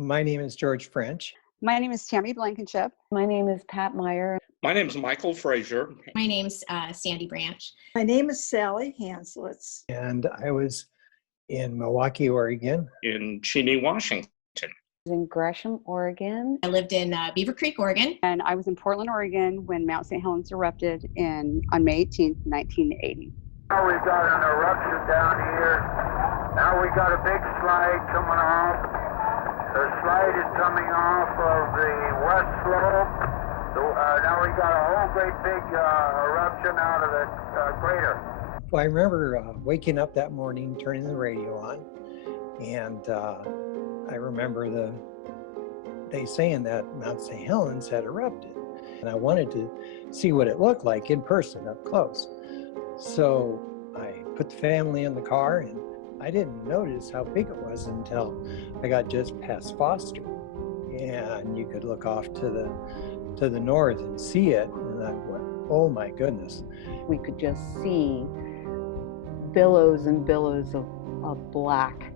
My name is George French. My name is Tammy Blankenship. My name is Pat Meyer. My name is Michael Frazier. My name's Sandy Branch. My name is Sally Hanslitz. And I was in Milwaukee, Oregon. In Cheney, Washington. In Gresham, Oregon. I lived in Beaver Creek, Oregon. And I was in Portland, Oregon when Mount St. Helens erupted on May 18th, 1980. Now we've got an eruption down here. Now we got a big slide coming off. The slide is coming off of the west slope. Now we got a whole great big eruption out of the crater. Well, I remember waking up that morning, turning the radio on, and I remember they saying that Mount St. Helens had erupted. And I wanted to see what it looked like in person, up close. So I put the family in the car, and I didn't notice how big it was until I got just past Foster. And you could look off to the north and see it, and I went, oh my goodness. We could just see billows and billows of black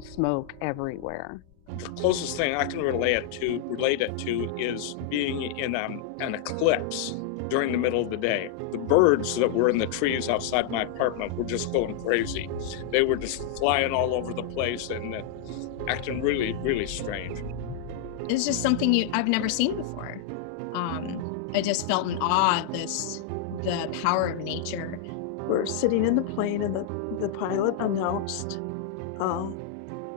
smoke everywhere. The closest thing I can relate it to is being in an eclipse during the middle of the day. The birds that were in the trees outside my apartment were just going crazy. They were just flying all over the place and acting really, really strange. It's just something I've never seen before. I just felt in awe of the power of nature. We're sitting in the plane, and the pilot announced,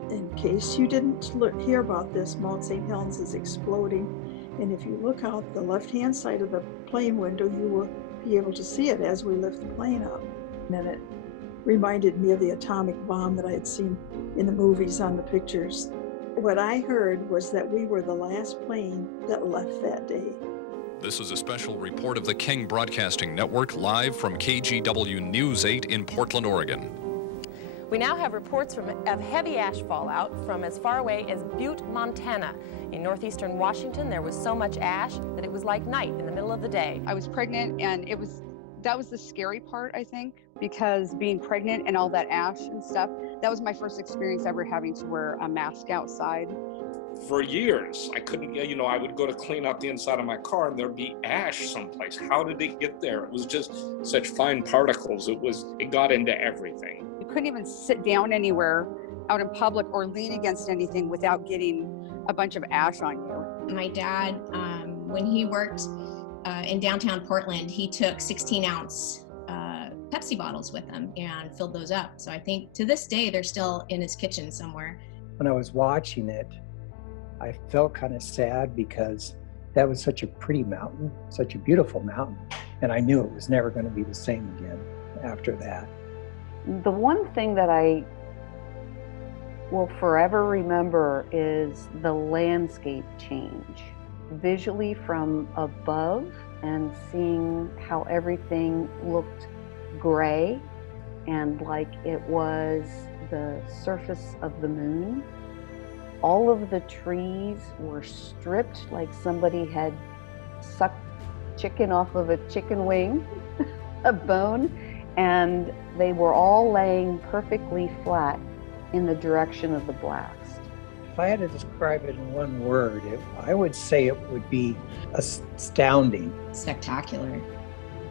in case you didn't hear about this, Mount St. Helens is exploding. And if you look out the left-hand side of the plane window, you will be able to see it as we lift the plane up. And then it reminded me of the atomic bomb that I had seen in the movies on the pictures. What I heard was that we were the last plane that left that day. This is a special report of the King Broadcasting Network, live from KGW News 8 in Portland, Oregon. We now have reports of heavy ash fallout from as far away as Butte, Montana. In northeastern Washington, there was so much ash that it was like night in the middle of the day. I was pregnant, and that was the scary part, I think, because being pregnant and all that ash and stuff, that was my first experience ever having to wear a mask outside. For years, I couldn't, I would go to clean out the inside of my car and there'd be ash someplace. How did it get there? It was just such fine particles. It got into everything. You couldn't even sit down anywhere out in public or lean against anything without getting a bunch of ash on you. My dad, when he worked in downtown Portland, he took 16-ounce Pepsi bottles with him and filled those up. So I think to this day, they're still in his kitchen somewhere. When I was watching it, I felt kind of sad because that was such a pretty mountain, such a beautiful mountain. And I knew it was never going to be the same again after that. The one thing that I will forever remember is the landscape change. Visually from above and seeing how everything looked gray and like it was the surface of the moon. All of the trees were stripped like somebody had sucked chicken off of a chicken wing, a bone, and they were all laying perfectly flat in the direction of the blast. If I had to describe it in one word, I would say it would be astounding. Spectacular.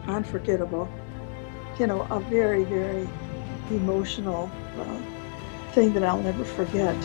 Unforgettable. A very, very emotional thing that I'll never forget.